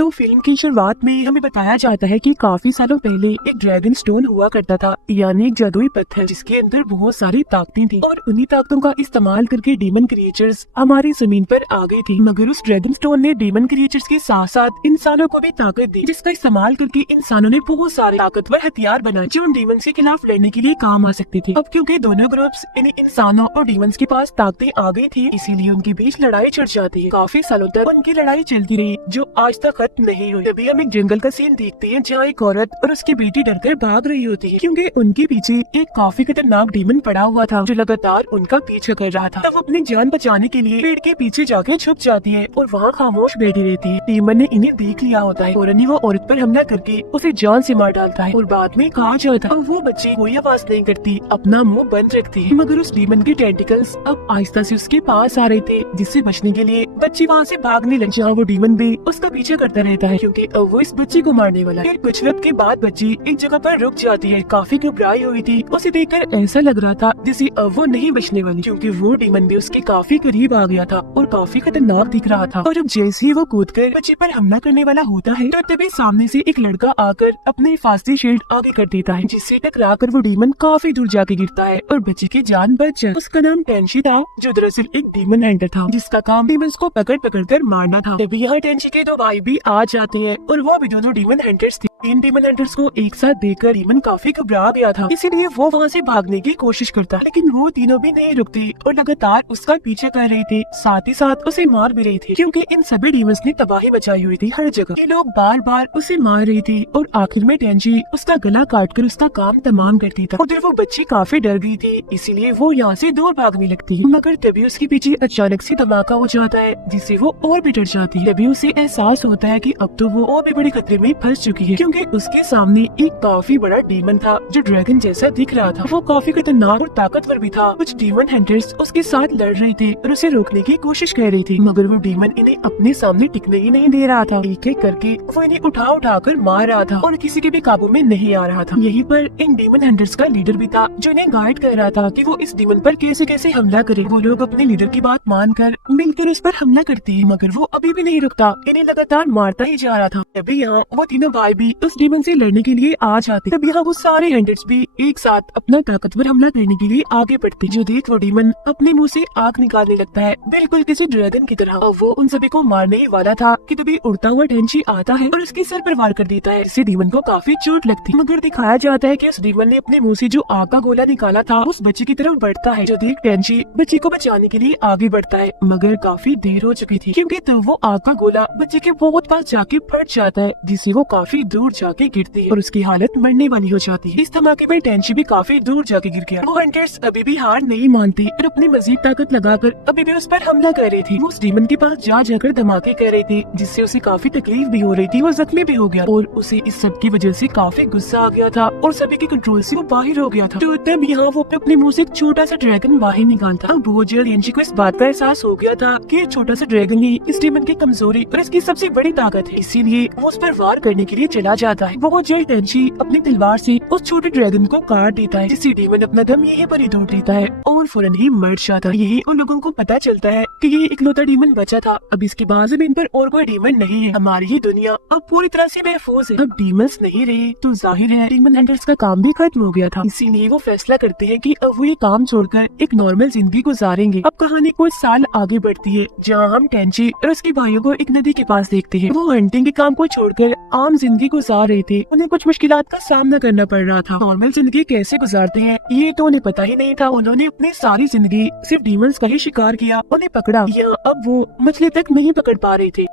तो फिल्म की शुरुआत में हमें बताया जाता है कि काफी सालों पहले एक ड्रैगन स्टोन हुआ करता था, यानी एक जादुई पत्थर जिसके अंदर बहुत सारी ताकतें थी और उन्हीं ताकतों का इस्तेमाल करके डीमन क्रिएचर्स हमारी जमीन पर आ गए थे। मगर उस ड्रैगन स्टोन ने डीमन क्रिएचर्स के साथ साथ इंसानों को भी ताकत दी, जिसका इस्तेमाल करके इंसानों ने बहुत सारे ताकतवर हथियार बनाए जो उन डीमंस के खिलाफ लड़ने के लिए काम आ सकते थे। अब क्योंकि दोनों ग्रुप्स इन इंसानों और डीमंस के पास ताकतें आ गई थी, इसीलिए उनके बीच लड़ाई छिड़ जाती है। काफी सालों तक उनकी लड़ाई चलती रही जो आज तक खत्म नहीं हुई। तभी हम एक जंगल का सीन देखते हैं जहाँ एक औरत और उसकी बेटी डरकर भाग रही होती है क्योंकि उनके पीछे एक काफी खतरनाक डीमन पड़ा हुआ था जो लगातार उनका पीछा कर रहा था। तब वो अपनी जान बचाने के लिए पेड़ के पीछे जाके छुप जाती है और वहाँ खामोश बैठी रहती है। डीमन ने इन्हें देख लिया होता है और वो औरत पर हमला करके उसे जान से मार डालता है और बाद में कहा जाता है वो बच्ची कोई आवाज नहीं करती, अपना मुंह बंद रखती है। मगर उस डीमन के टेंटिकल्स अब आहिस्ता से उसके पास आ रहे थे, जिससे बचने के लिए बच्ची वहाँ से भागने लग। जहाँ वो डीमन भी उसका पीछा करता रहता है क्योंकि अब वो इस बच्ची को मारने वाला है। फिर कुछ वक्त के बाद बच्ची एक जगह पर रुक जाती है, काफी घबराई हुई थी। उसे देखकर ऐसा लग रहा था जैसे अब वो नहीं बचने वाली क्योंकि वो डीमन भी उसके काफी करीब आ गया था और काफी खतरनाक दिख रहा था। और अब जैसे ही वो कूदकर बच्ची पर हमला करने वाला होता है तो तभी सामने से एक लड़का आकर अपने हिफाजती शील्ड आगे कर देता है, जिससे टकरा कर वो डीमन काफी दूर जाके गिरता है और बच्ची की जान बच जाए। उसका नाम टेंशी था जो दरअसल एक डीमन हंटर था जिसका काम डीमंस को पकड़ कर मारना था। तभी यहाँ टेंशी के दो भाई भी आ जाते हैं और वो भी दोनों डीमन हंटर्स थे। इन डीमन हंटर्स को एक साथ देखकर डीमन काफी घबरा गया था, इसीलिए वो वहाँ से भागने की कोशिश करता है, लेकिन वो तीनों भी नहीं रुकते और लगातार उसका पीछा कर रहे थे, साथ ही साथ उसे मार भी रहे थे क्योंकि इन सभी डीमंस ने तबाही मचाई हुई थी हर जगह। ये लोग बार बार उसे मार रहे थे और आखिर में टेंशी उसका गला काट कर उसका काम तमाम करती था। उधर वो बच्ची काफी डर गई थी, इसीलिए वो यहाँ से दूर भागने लगती है। मगर तभी उसके पीछे अचानक से धमाका हो जाता है जिससे वो और भी डर जाती है। तभी उसे एहसास होता है कि अब तो वो और भी बड़े खतरे में फंस चुकी है क्योंकि उसके सामने एक काफी बड़ा डीमन था जो ड्रैगन जैसा दिख रहा था। वो काफी खतरनाक और ताकतवर भी था। कुछ डीमन हंटर्स उसके साथ लड़ रहे थे और उसे रोकने की कोशिश कर रही थी, मगर वो डीमन इन्हें अपने सामने टिकने ही नहीं दे रहा था। एक एक करके वो इन्हें उठा कर मार रहा था और किसी के भी काबू में नहीं आ रहा था। यहीं पर इन डीमन हंटर्स का लीडर भी था जो इन्हें गाइड कर रहा था कि वो इस डीमन पर कैसे कैसे हमला करे। वो लोग अपने लीडर की बात मानकर मिलकर उस पर हमला करते हैं, मगर वो अभी भी नहीं रुकता, इन्हें लगातार मारता ही जा रहा था। तभी यहाँ वो तीनों भाई भी उस डीमन से लड़ने के लिए आ जाते। तब यहाँ वो सारे हंटर्स भी एक साथ अपना ताकतवर हमला करने के लिए आगे बढ़ते। जो देख वो डीमन अपने मुंह से आग निकालने लगता है बिल्कुल किसी ड्रैगन की तरह। अब वो उन सभी को मारने ही वाला था कि तभी उड़ता हुआ टेंशी आता है और उसके सर पर वार कर देता है, इससे डीमन को काफी चोट लगती है। मगर दिखाया जाता है कि उस डीमन ने अपने मुंह से जो आग का गोला निकाला था उस बच्ची की तरफ बढ़ता है। जो देख टेंशी बच्ची को बचाने के लिए आगे बढ़ता है, मगर काफी देर हो चुकी थी क्योंकि तब वो आग का गोला बच्ची के बहुत पास जाके फट जाता है, जिससे वो काफी दूर जाके गिरती है और उसकी हालत मरने वाली हो जाती है। इस धमाके में टेंशी भी काफी दूर जाके गिर गया। वो हंटर्स अभी भी हार नहीं मानती और अपनी मजीद ताकत लगाकर अभी भी उस पर हमला कर रही थी। वो उस डीमन के पास जा जाकर धमाके कर रही थी, जिससे उसे काफी तकलीफ भी हो रही थी। वो जख्मी भी हो गया और उसे इस सब की वजह से काफी गुस्सा आ गया था और सभी के कंट्रोल से वो बाहर हो गया था। तो तब यहाँ वो अपने मुंह से एक छोटा सा ड्रैगन बाहर निकालता। बहुत जल्द टेंशी को इस बात का एहसास हो गया था कि छोटा सा ड्रैगन ही इस डीमन की कमजोरी और इसकी सबसे बड़ी ताकत है, इसीलिए वो उस पर वार करने के लिए चला जाता है। बहुत जल्द टेंशी अपनी तलवार से उस छोटे ड्रैगन को काट देता है, जिससे डीमन अपना दम यहीं पर ही तोड़ लेता है और फौरन ही मर जाता है। यही उन लोगों को पता चलता है कि ये इकलौता डीमन बचा था। अब इसके बाद जमीन पर और कोई डीमन नहीं है। हमारी ही दुनिया अब पूरी तरह से महफूज है। अब डीमंस नहीं रहे तो जाहिर है डीमन हंटर्स का काम भी खत्म हो गया था, इसीलिए वो फैसला करते हैं कि अब वो ये काम छोड़कर एक नॉर्मल जिंदगी गुजारेंगे। अब कहानी कुछ साल आगे बढ़ती है जहाँ हम टेंशी और उसके भाइयों को एक नदी के पास देखते हैं। वो हंटिंग के काम को छोड़कर आम जिंदगी गुजार रहे थे। उन्हें कुछ मुश्किलात का सामना करना पड़ रहा था। नॉर्मल जिंदगी कैसे गुजारते हैं ये तो उन्हें पता ही नहीं था। उन्होंने अपनी सारी जिंदगी सिर्फ डीमंस का ही शिकार किया, उन्हें पकड़ा या अब वो मछली तक नहीं पकड़ पा रहे थे।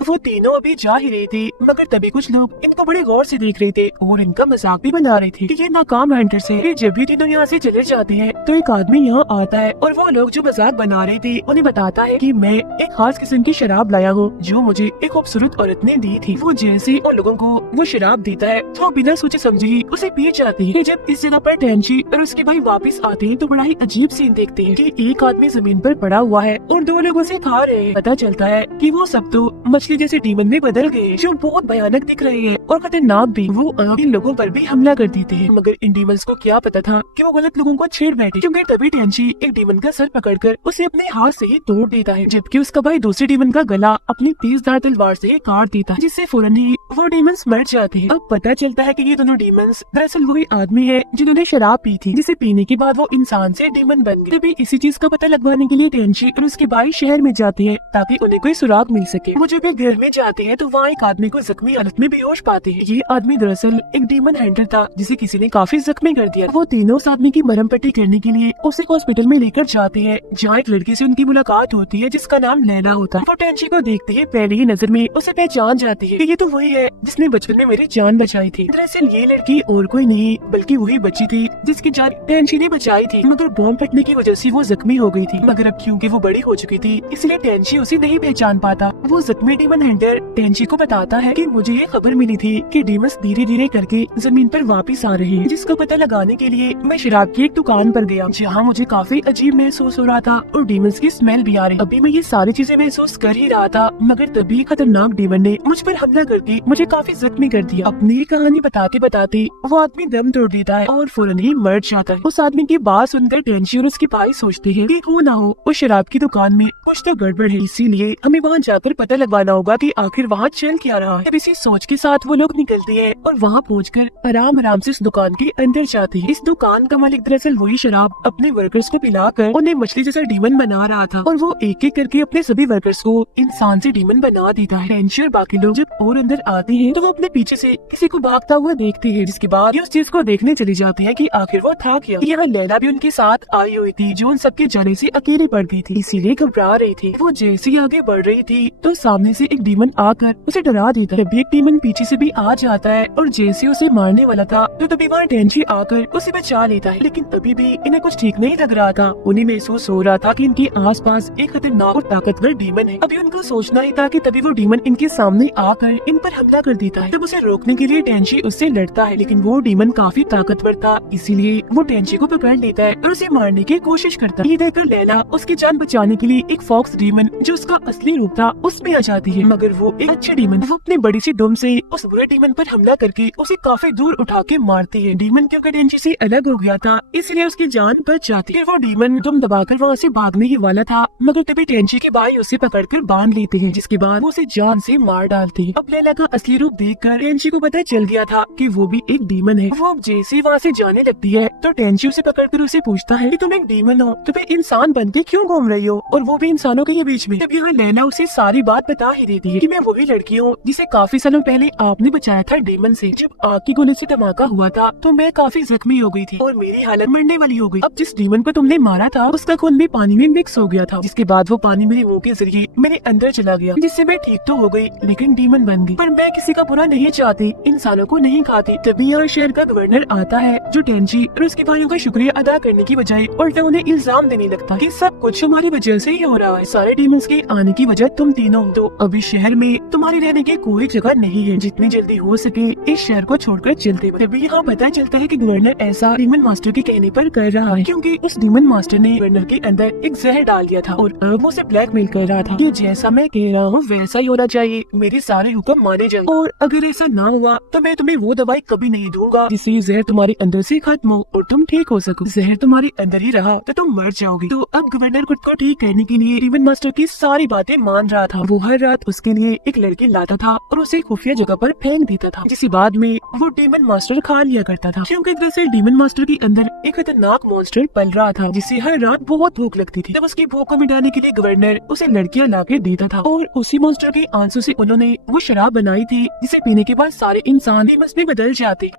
वो तीनों अभी जा ही रहे थे, मगर तभी कुछ लोग इनको बड़े गौर से देख रहे थे और इनका मजाक भी बना रहे थे कि ये नाकाम हंटर्स हैं। फिर जब भी तीनों यहाँ से चले जाते हैं तो एक आदमी यहाँ आता है और वो लोग जो मजाक बना रहे थे उन्हें बताता है कि मैं एक खास किस्म की शराब लाया हूँ जो मुझे एक खूबसूरत औरत ने दी थी। वो जैसे उन लोगों को वो शराब देता है तो बिना सोचे समझे ही उसे पी जाती है। जब इस जगह पर टेंशी और उसके भाई वापस आते हैं तो बड़ा ही अजीब सीन देखते हैं कि एक आदमी जमीन पर पड़ा हुआ है और दो लोग उसे खा रहे हैं। पता चलता है कि वो सब तो मछली टेंची जैसे डीमन में बदल गए जो बहुत भयानक दिख रहे हैं और खतरनाक भी। वो इन लोगों पर भी हमला कर देते हैं, मगर इन डीमंस को क्या पता था कि वो गलत लोगों को छेड़ बैठे, क्योंकि तभी टेंची एक डीमन का सर पकड़कर उसे अपने हाथ से ही तोड़ देता है, जबकि उसका भाई दूसरे डीमन का गला अपनी तेजधार तलवार से काट देता है, जिससे फौरन ही वो डीमंस मर जाते हैं। अब पता चलता है कि ये दोनों डीमंस दरअसल वही आदमी है जिन्होंने शराब पी थी, जिसे पीने के बाद वो इंसान से डीमन बन गए। तभी इसी चीज का पता लगवाने के लिए टेंची और उसके भाई शहर में जाते हैं ताकि उन्हें कोई सुराग मिल सके। वो जब एक घर में जाते हैं तो वहाँ एक आदमी को जख्मी हालत में बेहोश पाते हैं। ये आदमी दरअसल एक डीमन हैंडलर था जिसे किसी ने काफी जख्मी कर दिया। वो तीनों उस आदमी की मरहम पट्टी करने के लिए उसे हॉस्पिटल में लेकर जाते हैं, जहाँ एक लड़की से उनकी मुलाकात होती है जिसका नाम लैला होता है। वो टेंची को देखते ही पहली ही नजर में उसे पहचान जाती है कि ये तो वही है जिसने बचपन में मेरी जान बचाई थी। दरअसल ये लड़की और कोई नहीं बल्कि वही बच्ची थी जिसकी जान टेंची ने बचाई थी, मगर बॉम्ब फटने की वजह से वो जख्मी हो गई थी। मगर अब क्योंकि वो बड़ी हो चुकी थी इसलिए टेंची उसे नहीं पहचान पाता। वो जख्मी डीमन हैंडलर टेंची को बताता है कि मुझे ये खबर मिली थी कि डीमंस धीरे धीरे करके जमीन पर वापस आ रहे हैं, जिसका पता लगाने के लिए मैं शराब की एक दुकान पर गया, जहाँ मुझे काफी अजीब महसूस हो रहा था और डीमंस की स्मेल भी आ रही। अभी मैं ये सारी चीजें महसूस कर ही रहा था, मगर तभी खतरनाक डीमन ने मुझ पर हमला करके मुझे काफी जख्मी कर दिया। अपनी कहानी बताते बताते वो आदमी दम तोड़ देता है और फौरन ही मर जाता है। उस आदमी की बात सुनकर टेंची और उसके भाई सोचते हैं कि हो ना हो उस शराब की दुकान में कुछ तो गड़बड़ है, इसीलिए हमें वहाँ जाकर पता लगवाना होगा कि आखिर वहाँ चल क्या रहा है। इसी सोच के साथ वो लोग निकलते हैं और वहाँ पहुंचकर आराम आराम से इस दुकान के अंदर जाते हैं। इस दुकान का मालिक दरअसल वही शराब अपने वर्कर्स को पिलाकर उन्हें मछली जैसा डीमन बना रहा था और वो एक एक करके अपने सभी वर्कर्स को इंसान से डीमन बना देता है। टेंची और बाकी लोग जब और अंदर आते हैं तो वो अपने पीछे से किसी को भागता हुआ देखते हैं, जिसके बाद ये उस चीज को देखने चली जाते हैं कि आखिर वो था क्या। यहाँ लैला भी उनके साथ आई हुई थी जो उन सबके जाने से अकेले पड़ गई थी, इसीलिए घबरा रही थी। वो जैसे ही आगे बढ़ रही थी तो सामने से एक डीमन आकर उसे डरा देता है। एक डीमन पीछे से भी आ जाता है और जैसे उसे मारने वाला था तो तभी वहाँ टेंची आकर उसे बचा लेता है, लेकिन अभी भी इन्हें कुछ ठीक नहीं लग रहा था। उन्हें महसूस हो रहा था कि इनके आसपास एक खतरनाक और ताकतवर डीमन है। अभी उनका सोचना ही था कि तभी वो डीमन इनके सामने आकर इन पर हमला कर देता है। तब उसे रोकने के लिए टेंची उससे लड़ता है, लेकिन वो डीमन काफी ताकतवर था, इसीलिए वो टेंची को पकड़ लेता है और उसे मारने की कोशिश करता है। ये देखकर लैला उसकी जान बचाने के लिए एक फॉक्स डीमन जो उसका असली रूप था उसमें आ जाती है, मगर वो एक अच्छे डीमन वो अपने बड़ी सी दुम से उस बुरे डीमन पर हमला करके उसे काफी दूर उठा के मारती है। डीमन क्योंकि टेंची से अलग हो गया था इसलिए उसकी जान बच जाती है। वो डीमन दुम दबाकर वहाँ से भागने ही वाला था, मगर तभी टेंची के भाई उसे पकड़कर बांध लेते हैं, जिसके बाद वो उसे जान से मार डालते हैं। अब लैला का असली रूप देखकर टेंची को पता चल गया था कि वो भी एक डीमन है। वो अब जैसे वहाँ से जाने लगती है तो टेंची उसे पकड़कर उसे पूछता है कि तुम एक डीमन हो तो फिर इंसान बन के क्यों घूम रही हो, और वो भी इंसानों के बीच में। तब यहाँ लैला उसे सारी बात बता ही देती है कि मैं वही लड़की हूँ जिसे काफी सालों पहले आपने बचाया था डीमन से। जब आग की गोली से धमाका हुआ था तो मैं काफी जख्मी हो गई थी और मेरी हालत मरने वाली हो गई। अब जिस डीमन को तुमने मारा था उसका खून भी पानी में मिक्स हो गया था, जिसके बाद वो पानी मेरे मुंह के जरिए मेरे अंदर चला गया, जिससे मैं ठीक तो हो गई लेकिन डीमन बन गई। पर मैं किसी का बुरा नहीं चाहती, इंसानों को नहीं खाती। तभी यहाँ शहर का गवर्नर आता है जो टेंची और उसके भाइयों का शुक्रिया अदा करने की बजाय उल्टा उन्हें इल्जाम देने लगता कि सब कुछ हमारी वजह से ही हो रहा है, सारे डीमंस के आने की वजह तुम तीनों, तो अभी शहर में तुम्हारे रहने की कोई जगह नहीं है, जितनी जल्दी हो सके इस शहर को छोड़कर चलते। तभी यहाँ पता चलता है कि गवर्नर ऐसा डीमन मास्टर के कहने पर कर रहा है, क्योंकि उस डीमन मास्टर ने गवर्नर के अंदर एक जहर डाल दिया था और अब उसे ब्लैकमेल कर रहा था कि जैसा मैं कह रहा हूँ वैसा ही होना चाहिए, मेरे सारे हुक्म माने जाए, और अगर ऐसा ना हुआ तो मैं तुम्हें वो दवाई कभी नहीं दूंगा जिससे जहर तुम्हारे अंदर से खत्म हो और तुम ठीक हो सको। जहर तुम्हारे अंदर ही रहा तो तुम मर जाओगी। तो अब गवर्नर खुद को ठीक करने के लिए डीमन मास्टर की सारी बातें मान रहा था। वो हर रात उसके लिए एक लड़की लाता था और उसे खुफिया जगह पर फेंक देता था, जिसे बाद में वो डीमन मास्टर खा लिया करता था, क्योंकि दरअसल डीमन मास्टर के अंदर एक खतरनाक मॉन्स्टर पल रहा था जिसे हर रात बहुत भूख लगती थी। तब उसकी भूख को मिटाने के लिए गवर्नर उसे लड़कियां ला के देता था और उसी मॉन्स्टर के आंसू से उन्होंने वो शराब बनाई थी जिसे पीने के बाद सारे इंसान डीमंस में बदल जाते।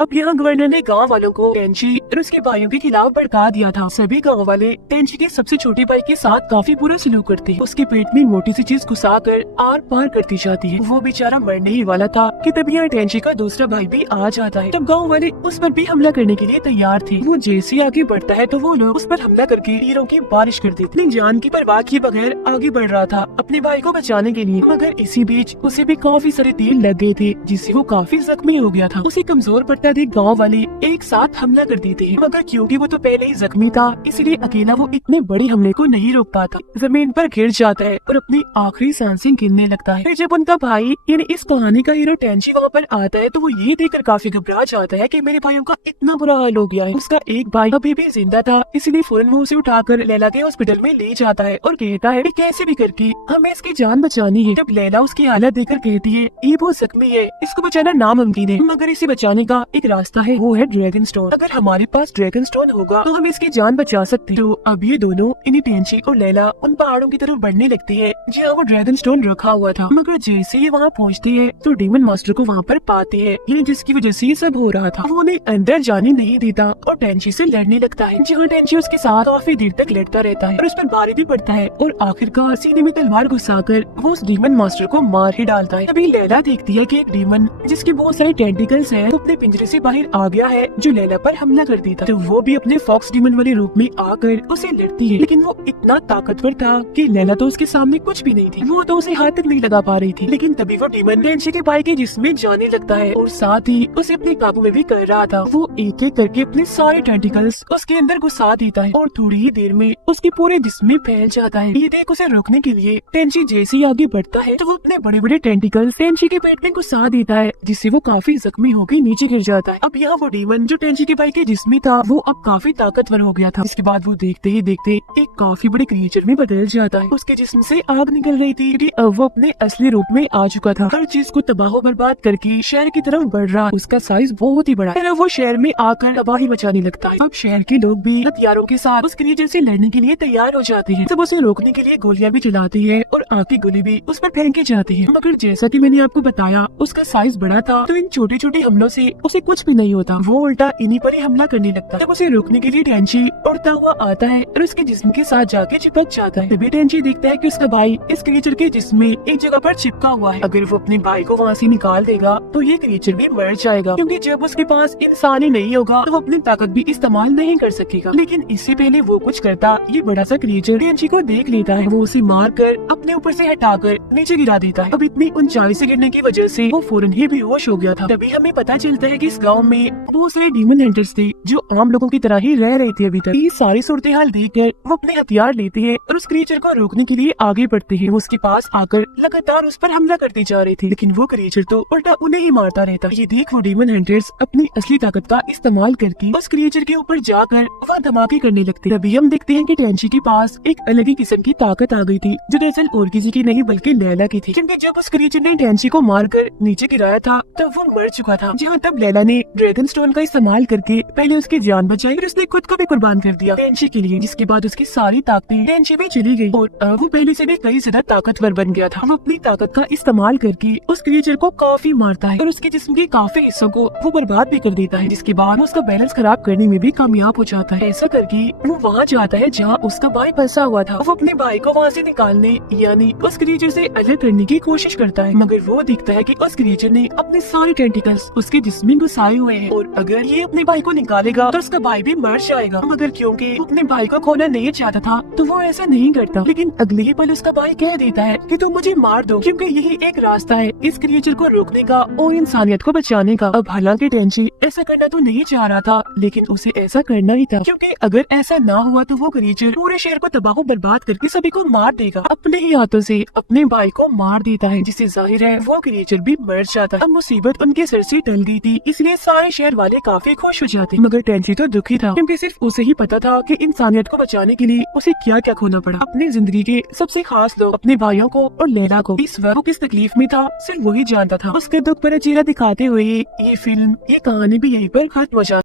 अब यहाँ गवर्नर ने गांव वालों को टेंची और उसके भाइयों के खिलाफ भड़का दिया था। सभी गांव वाले टेंची के सबसे छोटे भाई के साथ काफी बुरा सलूक करते हैं। उसके पेट में मोटी सी चीज घुसाकर आर पार करती जाती है। वो बेचारा मरने ही वाला था कि तभी यहाँ टेंची का दूसरा भाई भी आ जाता है। तब गाँव वाले उस पर भी हमला करने के लिए तैयार थे। वो जैसे आगे बढ़ता है तो वो लोग उस पर हमला करके तीरों की बारिश कर देते। अपनी जान की परवाह किए बगैर आगे बढ़ रहा था अपने भाई को बचाने के लिए, मगर इसी बीच उसे भी काफी सारे तीर लग गए थे जिससे वो काफी जख्मी हो गया था। उसे कमजोर पड़ता अधिक गाँव वाले एक साथ हमला कर देते हैं, मगर क्योंकि वो तो पहले ही जख्मी था इसलिए अकेला वो इतने बड़े हमले को नहीं रोक पाता। जमीन पर गिर जाता है और अपनी आखिरी सांसें गिनने लगता है। फिर जब उनका भाई यानी इस कहानी का हीरो टेंची वहाँ पर आता है तो वो ये देखकर काफी घबरा जाता है कि मेरे भाइयों का इतना बुरा हाल हो गया है। उसका एक भाई अभी भी जिंदा था, इसलिए फौरन वो उसे उठाकर लैला के हॉस्पिटल में ले जाता है और कहता है कि कैसे भी करके हमें इसकी जान बचानी है। जब लैला उसकी हालत देखकर कहती है ये बहुत जख्मी है, इसको बचाना नामुमकिन है, मगर इसे बचाने का एक रास्ता है, वो है ड्रैगन स्टोन। अगर हमारे पास ड्रैगन स्टोन होगा तो हम इसकी जान बचा सकते हैं। तो अब ये दोनों यानी टेंची और लैला उन पहाड़ों की तरफ बढ़ने लगती है जहाँ वो ड्रैगन स्टोन रखा हुआ था। मगर जैसे ये वहाँ पहुँचती है तो डीमन मास्टर को वहाँ पर पाती है, ये जिसकी वजह से ये सब हो रहा था। वो उन्हें अंदर जाने नहीं देता और टेंची से लड़ने लगता है, जहाँ टेंची उसके साथ काफी देर तक लड़ता रहता है और उस पर भारी भी पड़ता है और आखिरकार सीने में तलवार घुसाकर वो उस डीमन मास्टर को मार ही डालता है। तभी लैला देखती है कि एक डीमन जिसके बहुत सारे टेंटिकल्स हैं तो अपने पिंजरे से बाहर आ गया है जो लैला पर हमला करती था। तो वो भी अपने फॉक्स डीमन वाले रूप में आकर उसे लड़ती है, लेकिन वो इतना ताकतवर था कि लैला तो उसके सामने कुछ भी नहीं थी, वो तो उसे हाथ तक नहीं लगा पा रही थी। लेकिन तभी वो डीमन टेंची के भाई के जिस्म में जाने लगता है और साथ ही उसे अपने काबू में भी कर रहा था। वो एक एक करके अपने सारे टेंटिकल्स उसके अंदर घुसा देता है और थोड़ी ही देर में उसके पूरे जिस्म में फैल जाता है। ये देख उसे रोकने के लिए टेंची जैसे ही आगे बढ़ता है तो वो अपने बड़े बड़े टेंटिकल्स टेंची के पेट में घुसा देता है, जिससे वो काफी जख्मी होकर नीचे गिर जाता है। अब यहाँ वो डीमन जो टेंची के भाई के जिस्म में था वो अब काफी ताकतवर हो गया था। इसके बाद वो देखते ही देखते एक काफी बड़े क्रिएचर में बदल जाता है। उसके जिस्म से आग निकल रही थी क्योंकि अब वो अपने असली रूप में आ चुका था। हर चीज को तबाह बर्बाद करके शहर की तरफ बढ़ रहा। उसका साइज बहुत ही बड़ा है। वो शहर में आकर तबाही मचाने लगता है। अब शहर के लोग भी हथियारों के साथ उस क्रिएचर से लड़ने के लिए तैयार हो जाते हैं। सब उसे रोकने के लिए गोलियां भी चलाती है और आग की गोली भी उस पर फेंकी जाती है। मगर जैसा कि मैंने आपको बताया उसका साइज बड़ा था तो इन छोटे छोटे हमलों से उसे कुछ भी नहीं होता, वो उल्टा इन्हीं पर ही हमला करने लगता है। जब उसे रोकने के लिए टेंची उड़ता हुआ आता है और उसके जिस्म के साथ जाके चिपक जाता है। तभी टेंची देखता है कि उसका भाई इस क्रिएचर के जिस्म में एक जगह पर चिपका हुआ है। अगर वो अपने भाई को वहाँ से निकाल देगा तो ये क्रिएचर भी मर जाएगा, क्योंकि जब उसके पास इंसान ही नहीं होगा तो वो अपनी ताकत भी इस्तेमाल नहीं कर सकेगा। लेकिन इससे पहले वो कुछ करता, ये बड़ा सा क्रिएचर टेंची को देख लेता है। वो उसे मार कर अपने ऊपर से हटाकर नीचे गिरा देता है। अब इतनी ऊंचाई से गिरने की वजह से वो फौरन ही बेहोश हो गया था। तभी हमें पता चलता है कि इस गांव में बहुत सारे डीमन हंटर्स थे जो आम लोगों की तरह ही रह रहे थे अभी तक। ये सारी सूरत हाल देखकर वो अपने हथियार लेते हैं और उस क्रिएचर को रोकने के लिए आगे बढ़ते हैं। वो उसके पास आकर लगातार उस पर हमला करते जा रहे थे, लेकिन वो क्रिएचर तो उल्टा उन्हें ही मारता रहता। ये देख वो डीमन हंटर्स अपनी असली ताकत का इस्तेमाल करके उस क्रिएचर के ऊपर जाकर वह धमाके करने लगते। तभी हम देखते हैं कि टेंची के पास एक अलग ही किस्म की ताकत आ गई थी जो दरअसल और किसी की नहीं बल्कि लैला की थी, क्योंकि जब उस क्रिएचर ने टेंची को मारकर नीचे गिराया था तब वो मर चुका था। जहाँ तब लैला ने ड्रैगन स्टोन का इस्तेमाल करके पहले उसकी जान बचाई और उसने खुद को भी कुर्बान कर दिया टेंची के लिए, जिसके बाद उसकी सारी ताकतें टेंची में चली गई और वो पहले से भी कई ज्यादा ताकतवर बन गया था। वो अपनी ताकत का इस्तेमाल करके उस क्रिएचर को काफी मारता है और उसके जिस्म के काफी हिस्सों को वो बर्बाद भी कर देता है, जिसके बाद उसका बैलेंस खराब करने में भी कामयाब हो जाता है। ऐसा करके वो वहाँ जाता है जहाँ उसका भाई फंसा हुआ था। वो अपने भाई को वहाँ से निकालने यानी उस क्रिएचर से अलग करने की कोशिश करता है, मगर वो दिखता है कि उस क्रिएचर ने अपने सारे टेंटिकल्स उसके जिस्म में घुसाए हुए हैं और अगर ये अपने भाई को निकालेगा तो उसका भाई भी मर जाएगा। मगर क्योंकि वो अपने भाई को खोना नहीं चाहता था तो वो ऐसा नहीं करता। लेकिन अगले ही पल उसका भाई कह देता है कि तुम मुझे मार दो, क्योंकि यही एक रास्ता है इस क्रिएचर को रोकने का और इंसानियत को बचाने का। अब हालांकि टेंची ऐसा करना तो नहीं चाह रहा था, लेकिन उसे ऐसा करना ही था, क्योंकि अगर ऐसा ना हुआ तो वो क्रिएचर पूरे शहर को तबाह बर्बाद करके सभी को मार देगा। अपने ही हाथों से अपने भाई को मार देता है, जिससे जाहिर है वो क्रिएचर भी मर जाता है। अब मुसीबत उनके सर से टल गई थी, इसलिए सारे शहर वाले काफी खुश हो जाते। मगर टेंची तो दुखी था, क्योंकि सिर्फ उसे ही पता था कि इंसानियत को बचाने के लिए उसे क्या क्या खोना पड़ा। अपनी जिंदगी के सबसे खास लोग, अपने भाइयों को और लैला को। इस वक्त वो किस तकलीफ में था सिर्फ वही जानता था। उसके दुख पर चेहरा दिखाते हुए ये फिल्म, ये कहानी भी यहीं पर खत्म हो जाती।